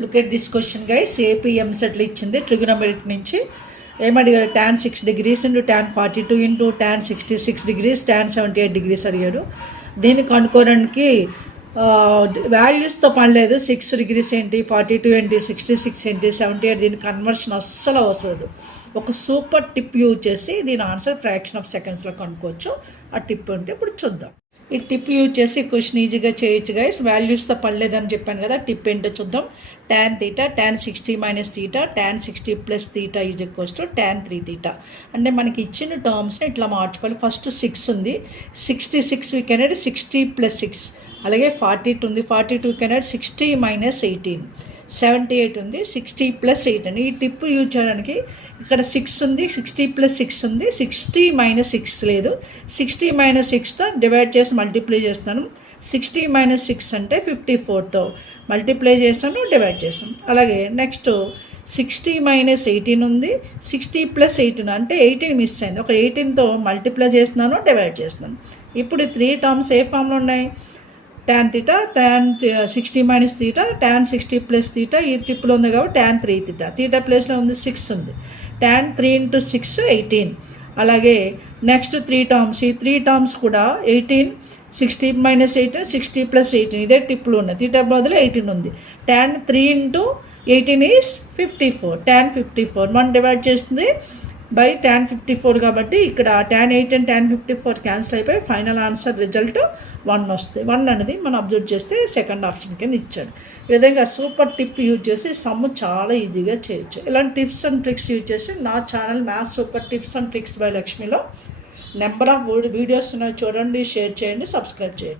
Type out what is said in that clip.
Look at this question guys. AP ఎంసెట్లు ఇచ్చింది trigonometric నుంచి. ఏమడిగాడు? tan 6 degrees into tan 42 into tan 66 degrees tan 78 degrees అడిగాడు. దీన్ని కనుక్కోవడానికి వాల్యూస్తో పని లేదు. 6 degrees ఏంటి, 42 ఏంటి, 66 ఏంటి, 78, దీని కన్వర్షన్ అస్సలు అవసరం. ఒక సూపర్ టిప్ యూజ్ చేసి దీని ఆన్సర్ ఫ్రాక్షన్ ఆఫ్ సెకండ్స్లో కనుక్కోవచ్చు. ఆ టిప్ ఉంటే ఇప్పుడు చూద్దాం. ఈ టిప్ యూజ్ చేసి క్వశ్చన్ ఈజీగా చేయొచ్చు గైస్. వాల్యూస్తో పర్లేదని చెప్పాను కదా. టిప్ ఏంటో చూద్దాం. tan θ tan 60 minus θ tan 60 plus θ is equals to tan 3θ. అంటే మనకి ఇచ్చిన టర్మ్స్ని ఇట్లా మార్చుకోవాలి. ఫస్ట్ 6 ఉంది, 66 వీ కెన్ యాడ్ 60 ప్లస్ 6. అలాగే 42 ఉంది, 42 కెన్ యాడ్ 60 మైనస్ 18. 78 ఉంది, 60 ప్లస్ 8 అండి. ఈ టిప్ యూజ్ చేయడానికి ఇక్కడ 6 ఉంది, 60 ప్లస్ 6 ఉంది, 60 మైనస్ 6 లేదు. 60 మైనస్ 6తో డివైడ్ చేసి మల్టిప్లై చేస్తాను. 60 మైనస్ 6 అంటే 54తో మల్టిప్లై చేస్తాను, డివైడ్ చేస్తాను. అలాగే నెక్స్ట్ 60 మైనస్ 18 ఉంది, 60 ప్లస్ 8 అంటే 18 మిస్ అయింది. ఒక 18తో మల్టిప్లై చేస్తున్నాను, డివైడ్ చేస్తున్నాను. ఇప్పుడు 3 టర్మ్స్ ఏ ఫామ్లో ఉన్నాయి? tan θ tan 60 minus θ tan 60 plus θ ఈ టిప్లో ఉంది కాబట్టి tan 3θ. θ ప్లేస్లో ఉంది 6 ఉంది. tan 3 into 6 18. అలాగే నెక్స్ట్ 3 టర్మ్స్, ఈ 3 టర్మ్స్ కూడా 18, 60 మైనస్ 18, 60 ప్లస్ 18 ఇదే టిప్లో ఉంది. θ బదులు 18 ఉంది. tan 3 into 18 is 54. tan 54 మనం డివైడ్ చేస్తుంది బై tan 54 కాబట్టి ఇక్కడ tan 8 అండ్ tan 54 క్యాన్సిల్ అయిపోయి ఫైనల్ ఆన్సర్ రిజల్ట్ 1 వస్తుంది. 1 అనేది మనం అబ్జర్వ్ చేస్తే సెకండ్ ఆప్షన్ కింద ఇచ్చాడు. ఈ విధంగా సూపర్ టిప్ యూజ్ చేసి సమ్ చాలా ఈజీగా చేయొచ్చు. ఇలాంటి టిప్స్ అండ్ ట్రిక్స్ యూజ్ చేసి నా channel maths super tips and tricks by లక్ష్మిలో నెంబర్ ఆఫ్ వీడియోస్ ఉన్నాయి, చూడండి, షేర్ చేయండి, సబ్స్క్రైబ్ చేయండి.